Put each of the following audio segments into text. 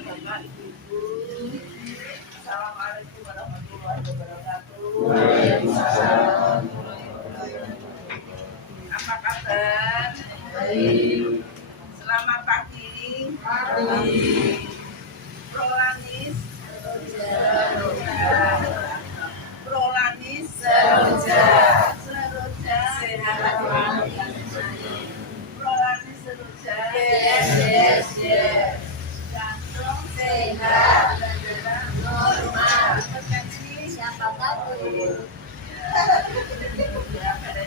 Bapak-bapak, Ibu-ibu, Assalamualaikum warahmatullahi wabarakatuh. Waalaikumsalam. Apa kabar? Baik. Selamat pagi. Prolanis Seroja. sehat. Prolanis seroja. Yes. Jantung Sehat. darah Normal. hipertensi. Siapa tahu? Ya, pada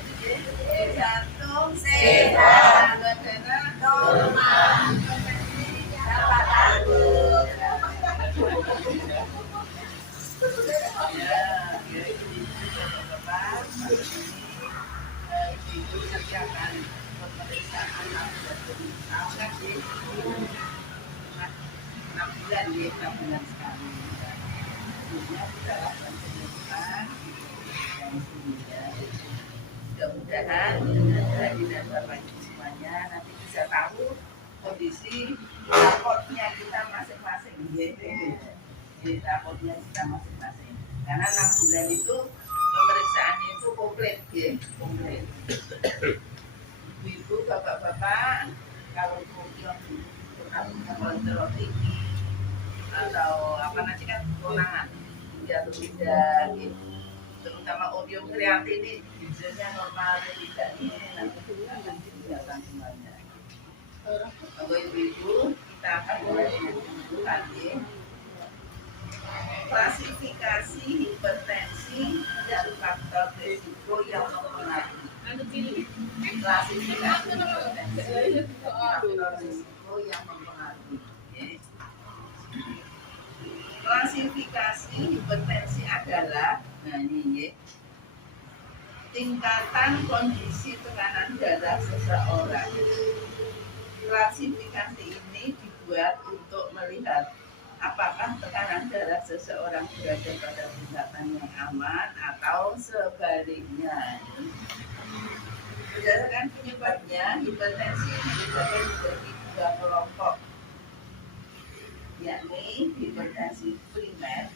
jantung Sehat. darah Normal. hipertensi. Siapa tahu? Ya, itu Bapak. Ibu nanti akan pemeriksaan tahun sih 6 bulan ya, 6 bulan sekali. Sebelumnya kita lakukan pemeriksaan dan mudah-mudahan dari dan Bapak Ibu semuanya nanti bisa tahu kondisi raportnya kita masing-masing raportnya kita masing-masing karena 6 bulan itu pemeriksaannya itu komplit komplit. Ibu, bapak-bapak, kalau kolesterol tinggi atau apa nanti kan kewenangan jatuh tidak gitu, terutama odium kreatin ini gizinya normal atau tidak ini nanti akan ditinggalkan semuanya. Bapak ibu, kita akan mulai dengan dulu tadi klasifikasi hipertensi dan faktor risiko yang mempengaruhi. Klasifikasi hipertensi faktor risiko yang mempengaruhi. Klasifikasi hipertensi adalah tingkatan kondisi tekanan darah seseorang. Klasifikasi ini dibuat untuk melihat apakah tekanan darah seseorang berada pada tingkatan yang aman atau sebaliknya. Berdasarkan penyebabnya, hipertensi dibagi menjadi 2 kelompok, yakni hipertensi primer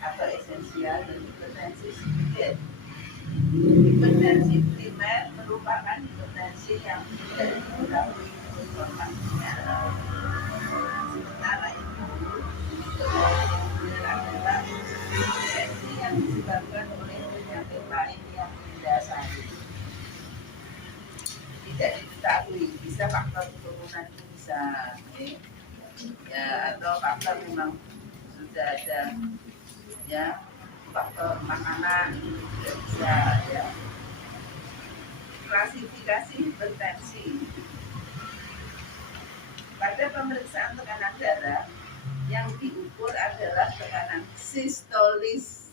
atau esensial dan hipertensi sekunder. Hipertensi primer merupakan hipertensi yang tidak diketahui informasinya. Sementara itu, adalah hipertensi yang disebabkan oleh penyakit lain yang mendasari. Tidak diketahui, bisa faktor keturunan itu bisa, ya, atau faktor memang sudah ada, ya, faktor makanan itu juga bisa, ya. Klasifikasi hipertensi. Pada pemeriksaan tekanan darah yang diukur adalah tekanan sistolis.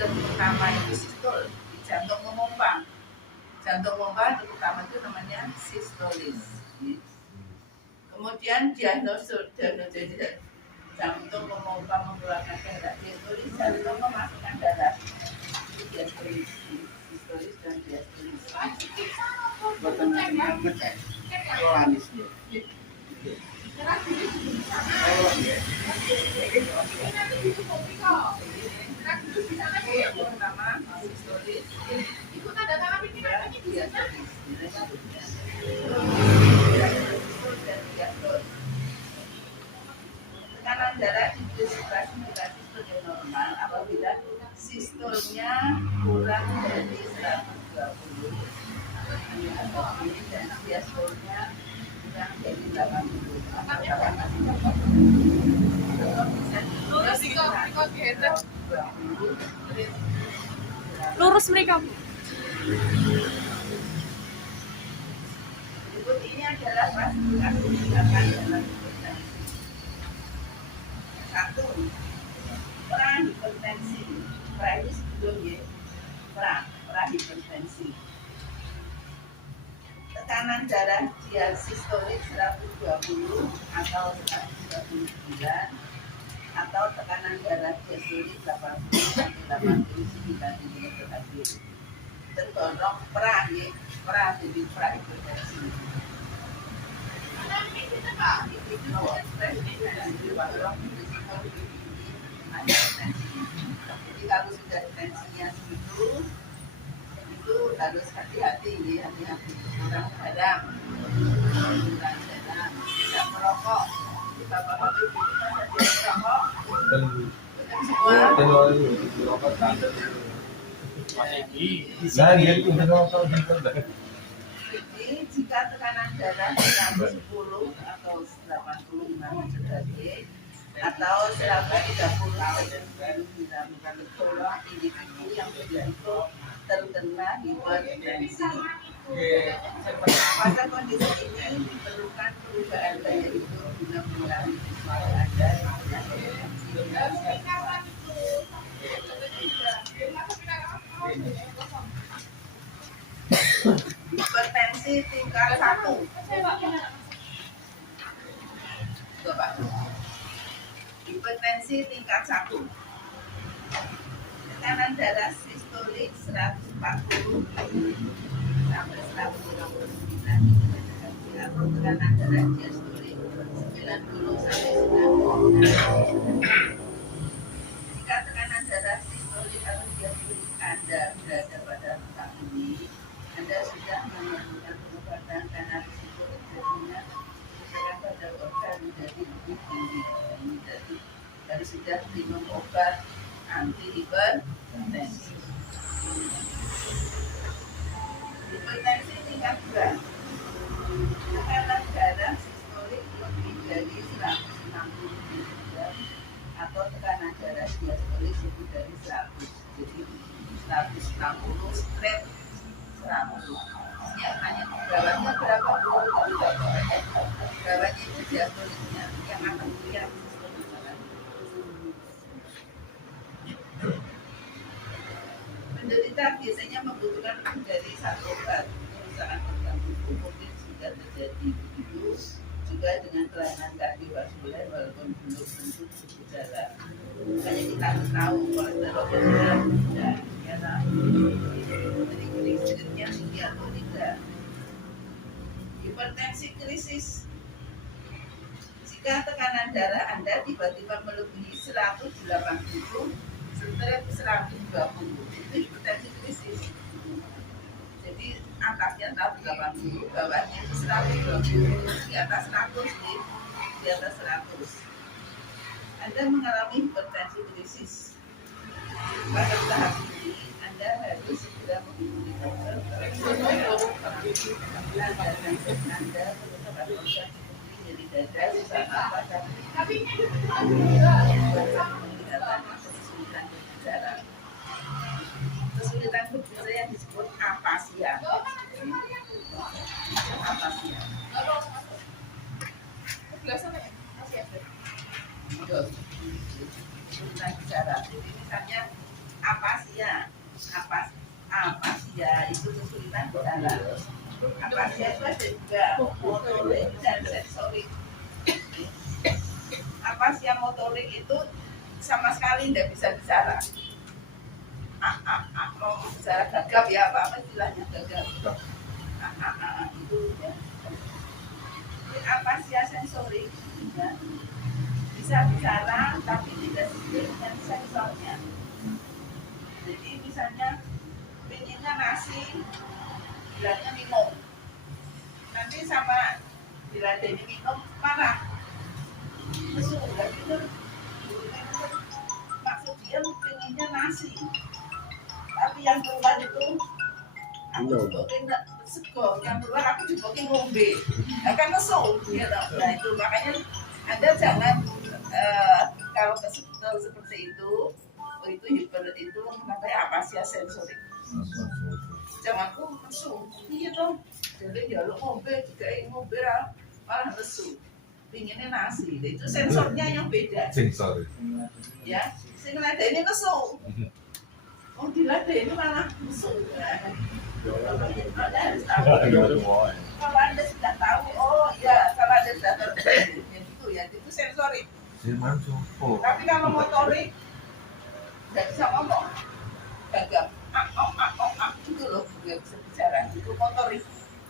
Yang pertama itu sistol, di jantung memompa. Jantung memompa terutama itu namanya sistolis. Kemudian diagnosis jantung memompa mengeluarkan darah, diastolis jantung memasukkan darah. Diastolis, sistolis dan diastolis. Buatan ngecek, prolanis dia. Yang pertama sistolis. Tekanan darah diklasifikasi sebagai normal apabila sistolnya kurang dari 120 dan diastolnya kurang dari 80. Lurus mereka. Berikut ini adalah klasifikasi tindakan dalam hipertensi. 1. Prahipertensi. Pra itu sebelum ya. Prahipertensi. Tekanan darah diastolik 120 atau 139 atau tekanan darah diastolik 80 sampai 89 mm². Tergolong pra jadi prahipertensi. Jadi kalau sudah tensinya segitu, itu harus hati-hati, hati-hati. Kurang garam, tidak merokok. Di bapak Habib itu kan ada merokok. Semua. Jadi jika tekanan darah 110 atau 85 derajat atau 130 tolong individu yang sudah itu terkena hipertensi. Pada kondisi ini diperlukan perubahan gaya hidup guna mengurangi risiko ada hipertensi tingkat 1. Coba. Hipertensi tingkat 1. Tekanan darah sistolik 140 sampai 129 atau tekanan darah diastolik 90 sampai 90. Jika tekanan darah sistolik atau diastolik Anda berada pada rentang ini, Anda sudah memerlukan pengobatan karena risiko terjadinya kerusakan pada organ menjadi lebih tinggi. Ini tadi harus sudah minum obat anti hipertensi. Hipertensi tingkat 2. Tekanan darah sistolik lebih dari 160 mg atau tekanan darah diastolik lebih dari 100. Jadi 160 straight 100. Ya, hanya bawahnya berapa dulu? Bawahnya itu diastoliknya, yang akan lihat sistoliknya. Penderita biasanya membutuhkan lebih dari 1 obat kerusakan organ tubuh mungkin sudah terjadi begitu juga dengan kelainan kardiovaskuler walaupun belum tentu bergejala. Makanya kita harus tahu kolesterol yang tidak, ya kan? Jadi glikemia tinggi atau tidak. Hipertensi krisis. Jika tekanan darah Anda tiba-tiba melebihi 180 strep 120, itu hipertensi krisis. Jadi atasnya 180, bawahnya itu 120, di atas 100 nih, di atas 100. Anda mengalami hipertensi krisis. Pada tahap ini, Anda harus segera menghubungi dokter. Anda merupakan organ seperti nyeri dada, susah nafas, dan kesulitan berbicara. Kesulitan berbicara yang disebut apasia. Apasia. Kesulitan bicara. Jadi misalnya apasia. Apasia itu kesulitan bicara. Apasia itu ada juga motorik dan sensorik. Apasia motorik itu sama sekali tidak bisa bicara. Mau bicara gagap ya, apa istilahnya gagap. Itu ya. Apasia sensorik ya. Bisa bicara tapi tidak sesuai dengan sensornya. Jadi misalnya pengennya nasi, bilangnya minum. Nanti sama diladeni minum marah. Mesum, nggak minum. Maksud dia pengennya nasi. Tapi yang keluar itu aku dibokin sego, yang keluar aku dibokin ngombe. Akan mesum, gitu. Nah itu makanya Anda jangan kalau kesel seperti itu, itu namanya apasia sensorik. Jangan mesum, iya dong. Jadi ya lo ngombe juga ngombe malah mesum. Pinginnya nasi, itu sensornya yang beda. Sensor. Ya, sing ladeni mesum. Oh diladeni malah mesum. Anda harus tahu. Kalau Anda sudah tahu, oh ya, kalau Anda sudah terjadi itu ya, itu sensorik. Tapi kalau motorik nggak bisa ngomong, gagap, itu loh nggak bisa bicara. Itu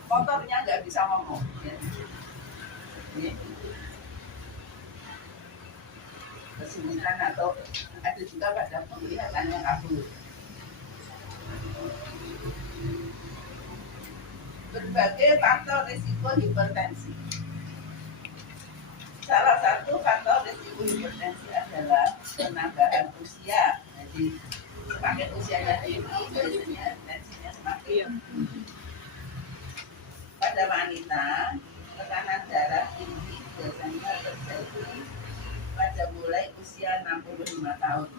motornya nggak bisa ngomong. Ya. Kesulitan atau ada juga pada penglihatannya kabur. Berbagai faktor risiko hipertensi. Salah satu faktor risiko hipertensi adalah penambahan usia. Jadi semakin usianya tinggi, biasanya tensinya semakin. Pada wanita, tekanan darah tinggi biasanya terjadi pada mulai usia 65 tahun.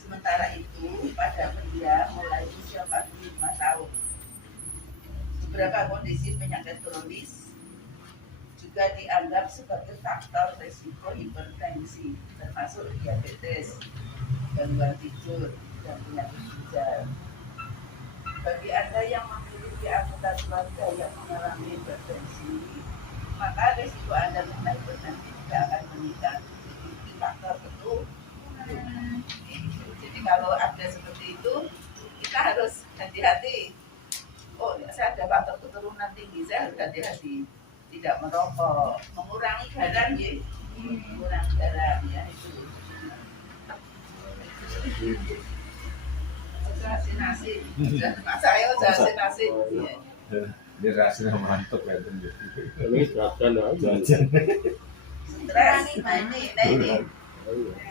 Sementara itu, pada pria mulai usia 45 tahun. Beberapa kondisi penyakit kronis juga dianggap sebagai faktor risiko hipertensi, termasuk diabetes, gangguan tidur, dan penyakit ginjal. Bagi Anda yang memiliki anggota keluarga yang mengalami hipertensi, maka risiko Anda kena hipertensi tidak akan meningkat. Jadi faktor itu. Jadi kalau ada seperti itu, kita harus hati-hati. Oh, saya ada faktor keturunan tinggi, saya harus hati-hati. Tidak merokok, mengurangi garam ya, mengurangi garam ya itu. Nasi, saya jelasin nasi. Ini rasanya mantap ya tuh. Ini jajan aja. Stres, nah ini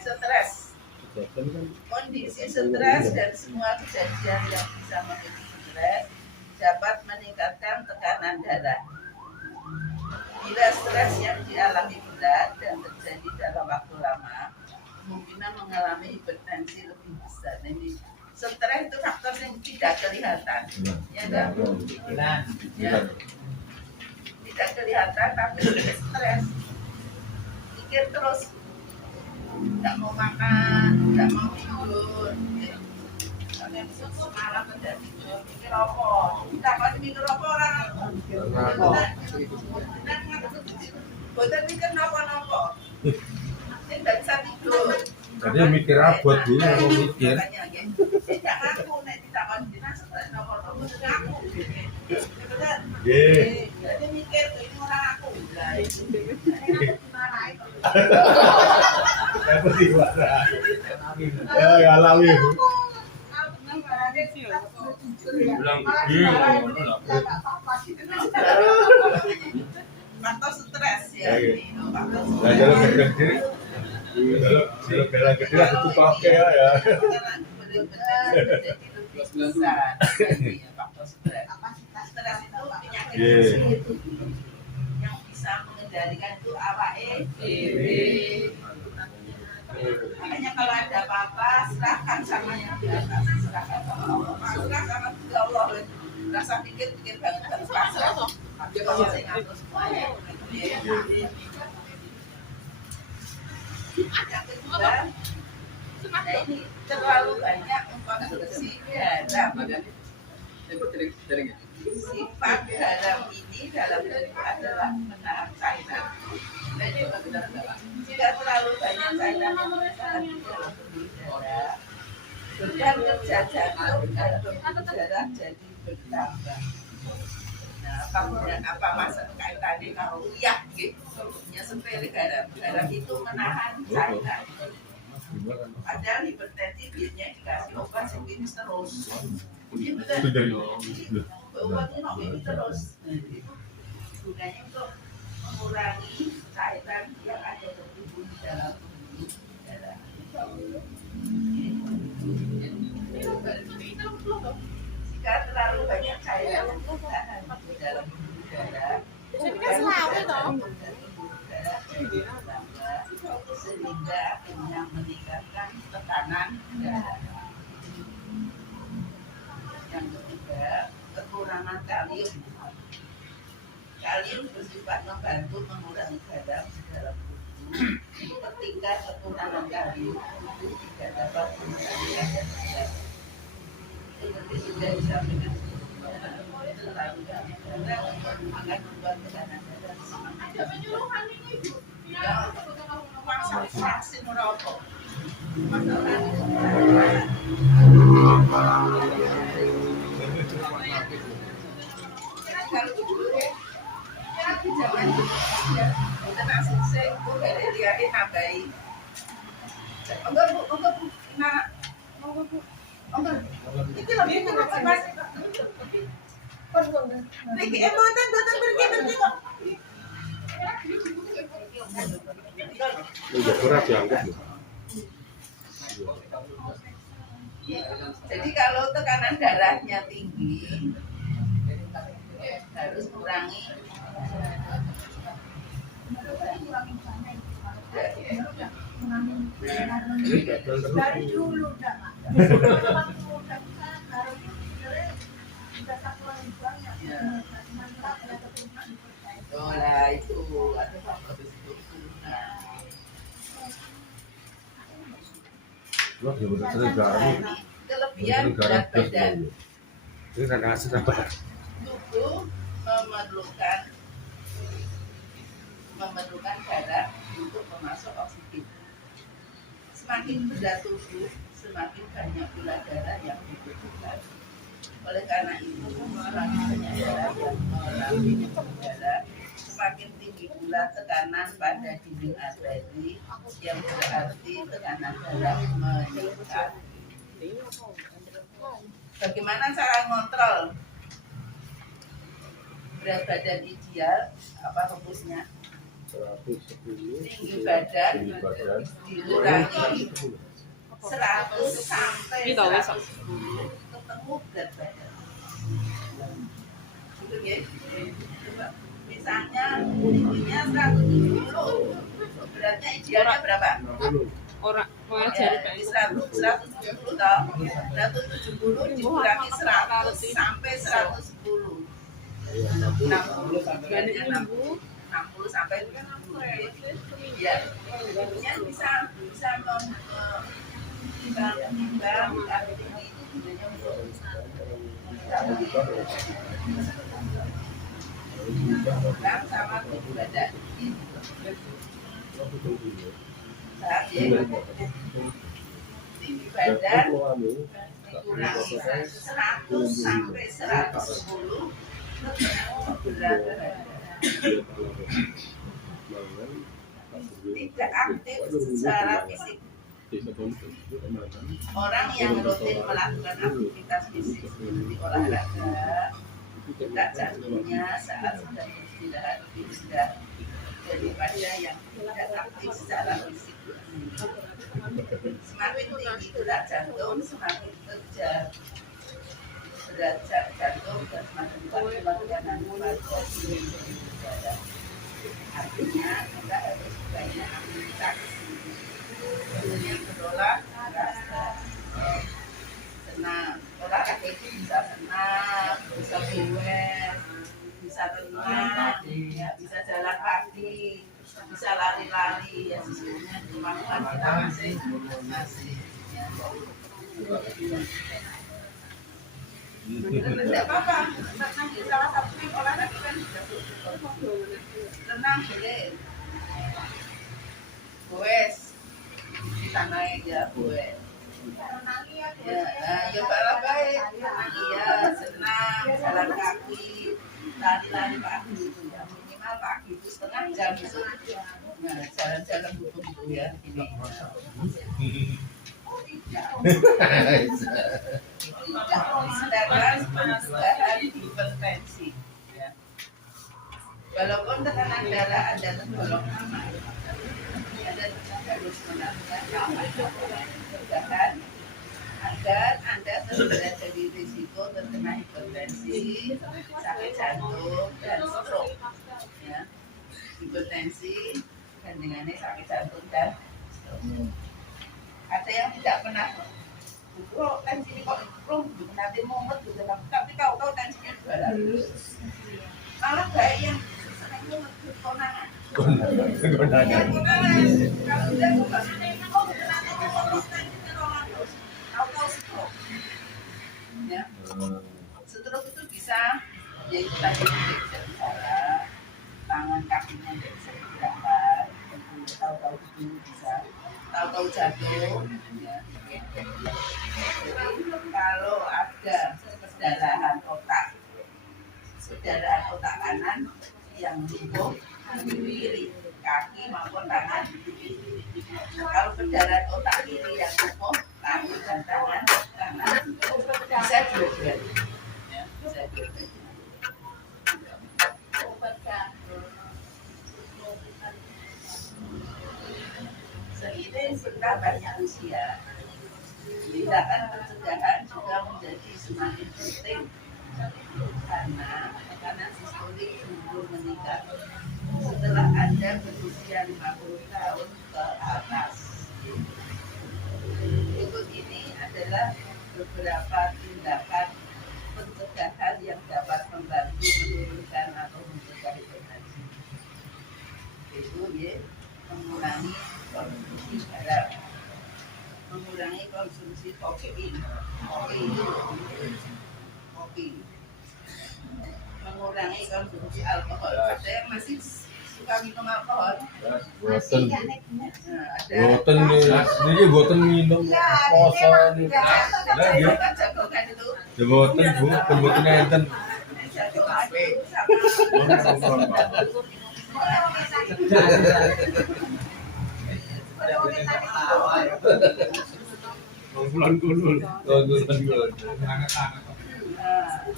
stres. Kondisi stres dan semua kejadian yang bisa memicu stres dapat meningkatkan tekanan darah. Bila stres yang dialami berat dan terjadi dalam waktu lama, kemungkinan mengalami hipertensi lebih besar. Nah, ini stres itu faktor yang tidak kelihatan, ya enggak? Ya. Tidak kelihatan tapi stres. Pikir terus, tidak mau makan, tidak mau tidur. Kalian semalam tidak tidur, mikir apa? Tidak pasti mikir apa orang? Bukan mikir apa-apa. Saya tidak bisa tidur. Jadi mikir apa buat dulu mau mikir. Tidak ngaku, tidak koordinasi, tidak nomor-nomor ngaku. Benar? Jadi mikir ini orang aku. Apa sih bahasa? Ya alami. Bilang bingung. Faktor stres ya. Faktor Nah, kalau gede, kalau bela gede lah itu pakai ya. Faktor stres. Stres itu penyakit yang bisa mengendalikan itu awake dhewe. Makanya kalau ada apa-apa, serahkan sama yang di atas, serahkan sama Allah. Serahkan sama Allah. Rasa pikir-pikir banget harus pasrah. Tapi kalau saya ngatur semuanya, yang kedua, nah ini terlalu banyak mengkonsumsi garam. Sifat garam ini dalam tubuh adalah menahan cairan. Jika terlalu banyak cairan yang bertahan di dalam tubuh darah, dan kerja jantung dan pembuluh darah jadi bertambah. Nah, apa masa kaitannya kalau uyah gitu? Ya sepele garam. Garam itu menahan cairan. Padahal hipertensi biasanya dikasih obat segini terus. Ini benar. Obatnya ini terus. Gunanya untuk mengurangi cairan yang ada tertimbun di dalam tubuh darah. Jika terlalu banyak cairan yang tertahan di dalam tubuh darah, sehingga akhirnya meningkatkan tekanan darah. Yang ketiga, kekurangan kalium. Kalium bersifat membantu mengurangi garam di dalam tubuh. Ketika kekurangan kalium, tubuh tidak dapat mengurangi kadar garam. Seperti sudah disampaikan sebelumnya, terlalu banyak garam akan membuat tekanan darah semakin tinggi. Vaksin merokok. zaman dulu ya kita nasi sing kok lihat nambahi. Enggak bu, nah, enggak. Iki lho iki kok Mas. Niki mboten pergi kok. Udah kurang diangkat loh. Jadi kalau tekanan darahnya tinggi harus kurangi Ini gagal terus. Dari dulu udah oh lah itu ada habis itu Wah, ya betul sering garam. kelebihan Sering garam berat plus badan mau. Ini kan asin apa? tubuh memerlukan darah untuk memasuk oksigen. Semakin berat tubuh, semakin banyak pula darah yang dibutuhkan. Oleh karena itu, semakin banyak darah yang melalui darah, semakin tinggi pula tekanan pada dinding arteri, yang berarti tekanan darah meningkat. Bagaimana cara ngontrol berat badan ideal? Apa rumusnya? 110. Tinggi badan dikurangi 100 sampai 110 ketemu berat badan. Gitu ya. Coba. Misalnya tingginya 170, beratnya idealnya berapa? 60. Orang Ya, 170 toh. 170 dikurangi 100 sampai 110. 60 Banding beratnya ibu 60 sampai 70 ya ibunya bisa menimbang kalau tinggi itu gunanya untuk menimbang sama tubuh badan saat ya tinggi badan dikurangi 100 sampai 110 berat badan tidak aktif secara fisik. Orang yang rutin melakukan aktivitas fisik seperti olahraga, detak jantungnya saat sedang beristirahat lebih rendah daripada yang tidak aktif secara fisik. Semakin tinggi detak jantung, semakin kejar derajat jantung dan semakin kuat kanan pada dinding darah. Artinya kita harus banyak aktivitas yang berolahraga, senam. Olahraga itu bisa senam, bisa goes, bisa renang, ya, bisa jalan kaki, bisa lari-lari. Ya sesungguhnya kemampuan kita masih ya. Tidak apa-apa, renang di salah satu tim olahraga kan renang boleh, goes kita naik ya goes, ya kalau baik renang iya, senam, jalan kaki, lari-lari pagi itu ya minimal pagi itu setengah jam itu, nah jalan-jalan buku ya ini. Tidak mengandalkan pencegahan hipertensi. Ya. Walaupun tekanan darah Anda tergolong aman, Anda tetap harus melakukan pencegahan agar Anda terhindar dari risiko terkena hipertensi, sakit jantung, dan stroke. Ya. Hipertensi gandengannya sakit jantung dan stroke. Ada yang tidak pernah bro, tensinya kok bro, nanti mumet gitu, tapi tahu tensinya 200. Malah baik yang sering mumet konangan. Konangan. Kalau udah buka, oh nanti kalau tensinya 200, tahu stroke. Ya, stroke itu bisa, yaitu tadi bisa bicara, tangan kakinya tidak bisa digerakkan, tahu-tahu itu bisa. Tahu-tahu jatuh ya. Jadi kalau ada perdarahan otak kanan yang yang lumpuh kiri, kaki maupun tangan. Kalau pendarahan otak kiri yang lumpuh, kaki dan tangan kanan bisa dua-duanya. Ya, bisa dua-duanya. Seiring bertambahnya usia, tindakan pencegahan juga menjadi semakin penting karena tekanan sistolik cenderung meningkat setelah Anda berusia 50 tahun ke atas. Berikut ini adalah beberapa tindakan pencegahan yang dapat membantu menurunkan atau mencegah hipertensi. Itu ya, mengurangi konsumsi garam, mengurangi konsumsi kafein, kopi, mengurangi konsumsi alkohol. Ada yang masih suka minum alkohol? Boten. Nah, ada. Boten niki boten minum poso niku. Lah nggih. Jagokan itu. Ya boten Bu, boten enten. Bulan kulul.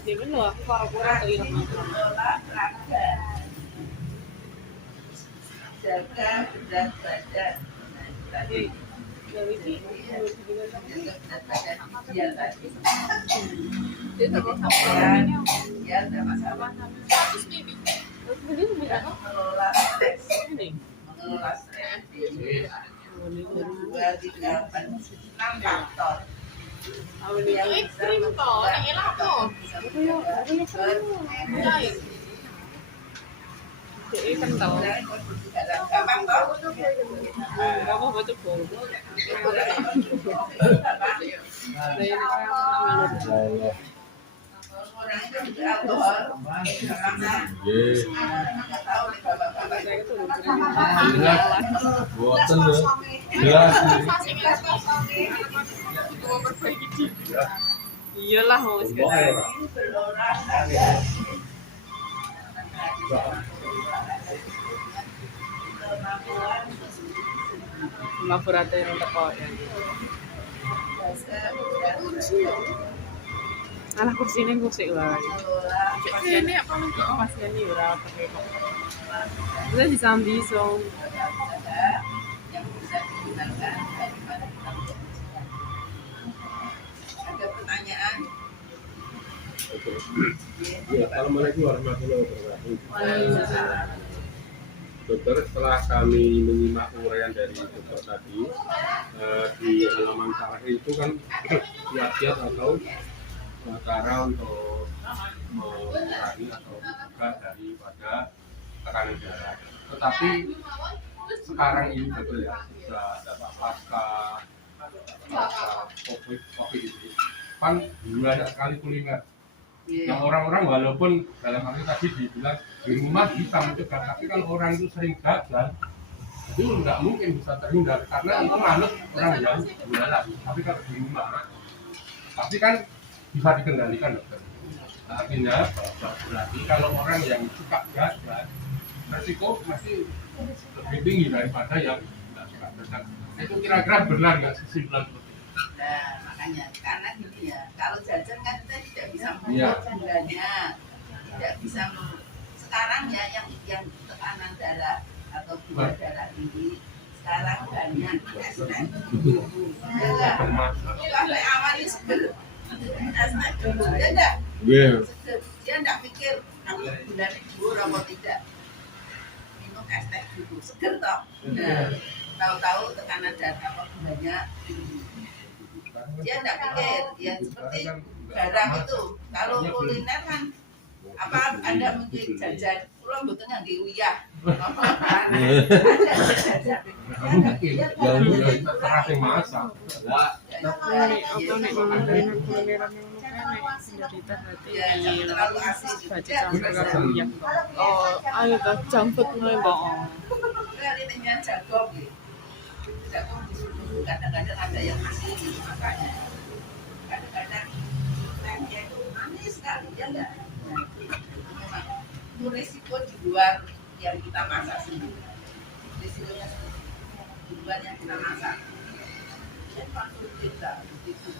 Dia loh, aku pura-pura tuh ireng. Olahraga, jaga berat badan. Nah, tadi Dari ini, jaga berat badan ideal tadi. dia sama Kemudian ideal sama-sama. ini berapa? Mengelola stres, Ini. mengelola stres. 2, 3, 4, 6 faktor yang bisa Jadi kental. gampang toh? Gak mau baca buku. Dari ini kan Allah. Mengurangi konsumsi alkohol, karena Nggih. nggak tahu nih bapak-bapak saya itu Jelas. Boten ya. Jelas. iyalah mau sekarang. berolahraga. Kemampuan Laboratorium yang teko ya. Alah kursi ini kursi lah. Pasien ini apa nih? Oh pasien ini berapa pakai kok? Kita disambi so. yang bisa digunakan daripada kita menjelaskan. Ada pertanyaan? Ya, Assalamualaikum warahmatullahi wabarakatuh. Dokter, setelah kami menyimak uraian dari dokter tadi, di halaman terakhir itu kan kiat-kiat atau cara untuk mengurangi atau mencegah daripada tekanan darah. Tetapi sekarang ini betul ya, sudah ada pasca COVID itu, kan banyak sekali kuliner. Yang orang-orang walaupun dalam arti tadi dibilang di rumah bisa mencegah, tapi kalau orang itu sering jajan, itu nggak mungkin bisa terhindar karena itu manut orang yang jualan. Tapi kalau di rumah, tapi kan bisa dikendalikan dokter. Artinya berarti kalau orang yang suka jajan, resiko masih lebih tinggi daripada yang tidak suka jajan. Itu kira-kira benar nggak kesimpulan dokter? Nah, makanya karena gini ya, kalau jajan kan kita tidak bisa Iya. mengukur jumlahnya, tidak bisa sekarang ya yang tekanan darah atau gula darah tinggi sekarang banyak esnek dulu. Ya enggak? Sampai awalnya seger, esnek dulu, ya enggak? Nggih. Seger. Dia enggak pikir aku gulanya dhuwur apa tidak. Minum esnek dulu, seger toh. Nah, tahu-tahu tekanan darah apa gulanya tinggi. Dia enggak pikir, ya seperti garam itu. Kalau kuliner kan apa Anda mungkin jajan, pulang betul nggak diuyah. Yang terserah yang masak. Lah, Apa nih kuliner kulineran yang lupa nih cerita hati baca campur ya. Oh, ayo tak campur nih bohong. Kalinya jagung, jagung disuruh kadang-kadang ada yang masih makanya. Kadang-kadang tempe itu manis sekali, ya enggak? Memang itu risiko di luar yang kita masak sendiri. Risikonya di luar yang kita masak. Saya patut kita itu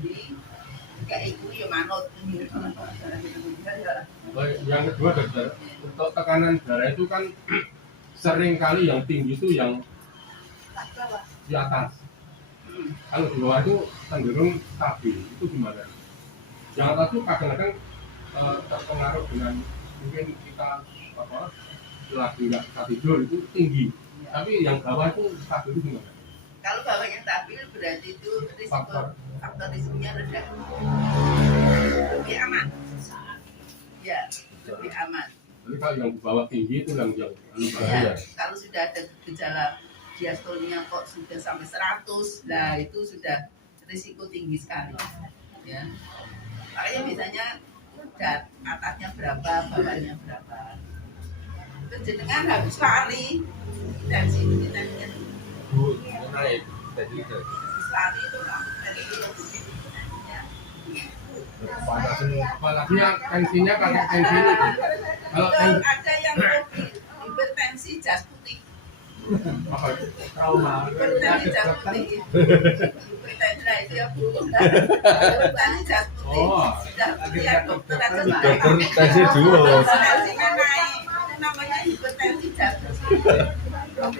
beli kayak itu ya manut. Yang kedua dokter, untuk tekanan darah itu kan sering kali yang tinggi itu yang di atas. Kalau di bawah itu cenderung stabil. Itu gimana? Yang atas itu kadang-kadang terpengaruh dengan mungkin kita lagi nggak bisa tidur itu tinggi. Tapi yang bawah itu stabil itu gimana? Kalau bawahnya stabil berarti itu faktor risikonya rendah. Lebih aman. Ya, lebih aman. Jadi kalau yang di bawah tinggi itu yang bahaya. Ya, kalau sudah ada gejala diastolinya kok sudah sampai 100, nah itu sudah risiko tinggi sekali. Ya. Makanya biasanya atasnya berapa, bawahnya berapa. Itu jenengan harus lari. Tensinya naik tadi itu. harus lari itu lah. Apalagi yang tensinya pakai tensi ini. Kalau Ada yang hipertensi jas putih. Trauma. Hipertensi jas putih. Hipertensi nah itu ya Bu. Hipertensi jas putih. Sudah lihat dokter aja sudah Dokter tensi dulu. tensinya naik. Itu namanya hipertensi jas putih.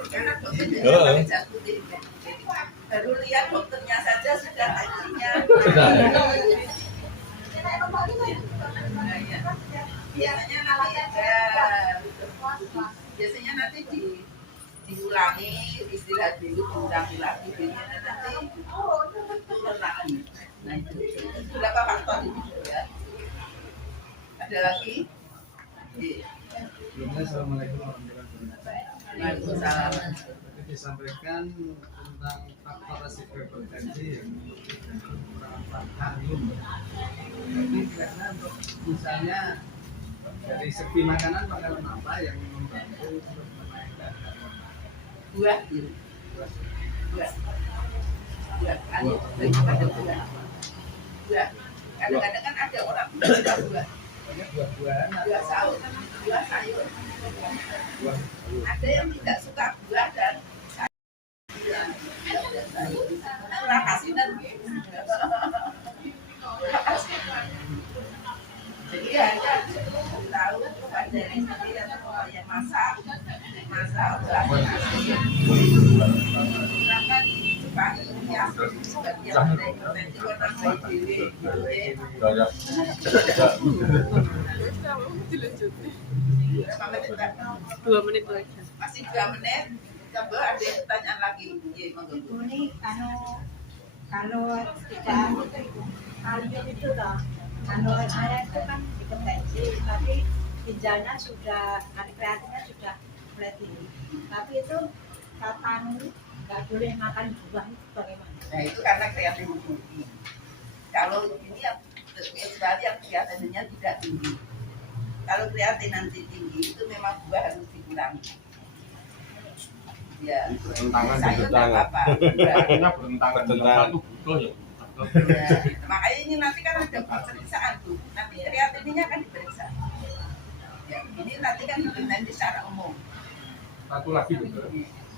Karena dokter pakai jas putih. Baru lihat dokternya saja sudah tensinya. Biasanya nanti diulangi istirahat dulu, diulangi lagi, nanti turun lagi. Nah itu beberapa faktor itu ya. Ada lagi? Sebelumnya assalamualaikum warahmatullahi wabarakatuh. Waalaikumsalam. Tadi disampaikan tentang faktor resiko hipertensi yang kurang kalium. Jadi karena untuk misalnya dari segi makanan apa yang membantu untuk menaikkan Buah, kalau daripada buah. Kadang-kadang kan ada orang tidak suka buah. banyak buah-buahan Buah sayur, buah sayur. Ada yang tidak suka buah dan sayur. Kurang kasihan. Jadi hanya tahu ada yang yang masak silakan dicobai ya sebagian ada hipertensi karena saya Banyak. berapa menit Kak? 2 menit lagi. Masih 2 menit. Coba ada pertanyaan lagi. Iya, monggo. Ini kalau tidak kalium itu toh, kalau saya itu kan hipertensi, tapi ginjalnya sudah, kreatinnya sudah mulai tinggi. Tapi itu kapan nggak boleh makan buah itu bagaimana? Nah itu karena kreatin tinggi. Kalau ini yang sekali yang kreatinnya tidak tinggi. Kalau kreatin nanti tinggi itu memang buah harus dikurangi. Ya, bertentangan sayur nggak apa-apa. Ya. Artinya bertentangan dengan satu butuh ya. Ya, makanya ini nanti kan ada pemeriksaan tuh. Nanti kreatinnya kan diperiksa. Ya, ini nanti kan hipertensi secara umum. Satu lagi dokter.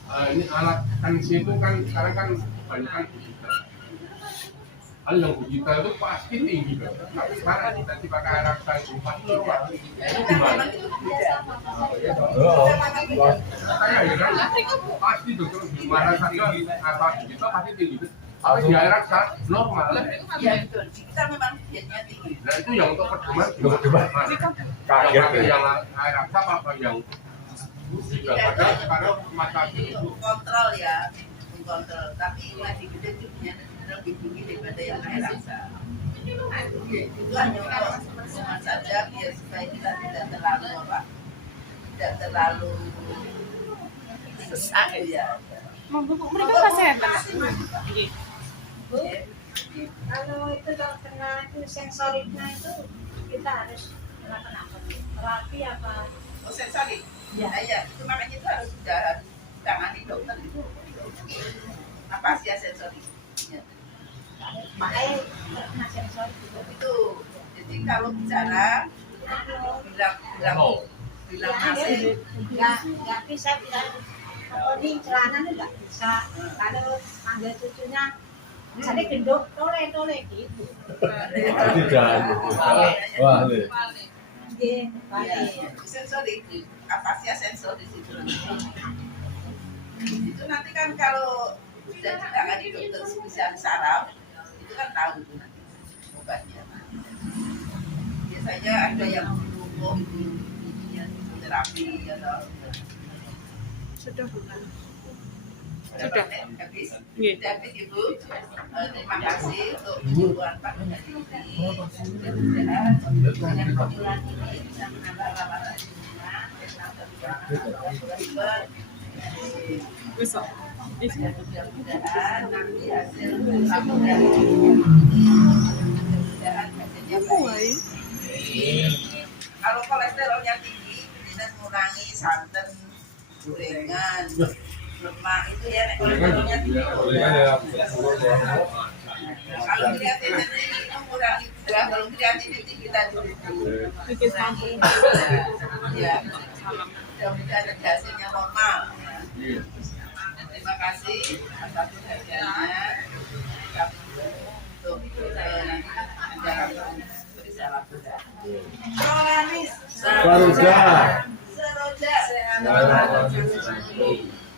Ini alat tensi itu kan sekarang kan kebanyakan digital. Kalau yang digital itu pasti tinggi dokter. Tapi sekarang kita pakai alat tensi pasti normal. Itu gimana? Saya ya kan pasti dokter gimana saja alat digital pasti tinggi. Tapi di air raksa normal. Ya betul. Kita memang biasanya tinggi. Nah itu yang untuk pedoman Untuk pedoman. Kaget yang air raksa apa yang juga ada masalah Ini itu. kontrol ya, kontrol. Tapi masih gede jumlahnya lebih tinggi daripada yang air raksa. Itu hanya untuk pedoman saja biar supaya kita tidak terlalu apa, tidak terlalu sesak ya. Mereka kesehatan. Iya. Bu, kalau itu kalau kena itu sensoriknya itu kita harus melakukan apa? Terapi apa? Oh sensorik. Ya, ya, itu makanya itu harus tangani dokter itu. Apa sih sensorik? Ya. Makanya kena sensorik itu. Itu. Jadi kalau bicara bilang masih nggak bisa bilang ini celana nggak bisa. Kalau panggil cucunya misalnya gendut tole gitu. Tidak. Wah, nih. Iya, balik. sensor di akasia sensor di situ. Itu nanti kan kalau sudah ditangani dokter spesialis saraf itu kan tahu itu nanti obatnya. Biasanya ada yang menunggu terapi atau Sudah. sudah habis. Iya. Habis Ibu. Terima kasih untuk penyembuhan Pak dari mudah-mudahan dengan pembulan ini bisa menambah rawatan Besok. mudah-mudahan nanti hasil kamu dari mudah-mudahan hasilnya baik. Kalau kolesterolnya tinggi, kita mengurangi santan, gorengan, lemak itu ya. Nek kolesterolnya tinggi. Kalau kreatinnya tinggi, mengurangi gula. Kalau kreatinnya tinggi, kita Bikin sampo. ya. Mudah-mudahan ada hasilnya normal. Terima kasih atas perhatiannya. Kami untuk nanti beri salam sudah. Prolanis Saroja. Seroja.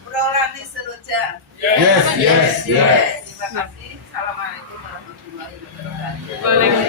Prolanis Seroja. Yes. Terima kasih. Assalamualaikum warahmatullahi wabarakatuh. Waalaikumsalam.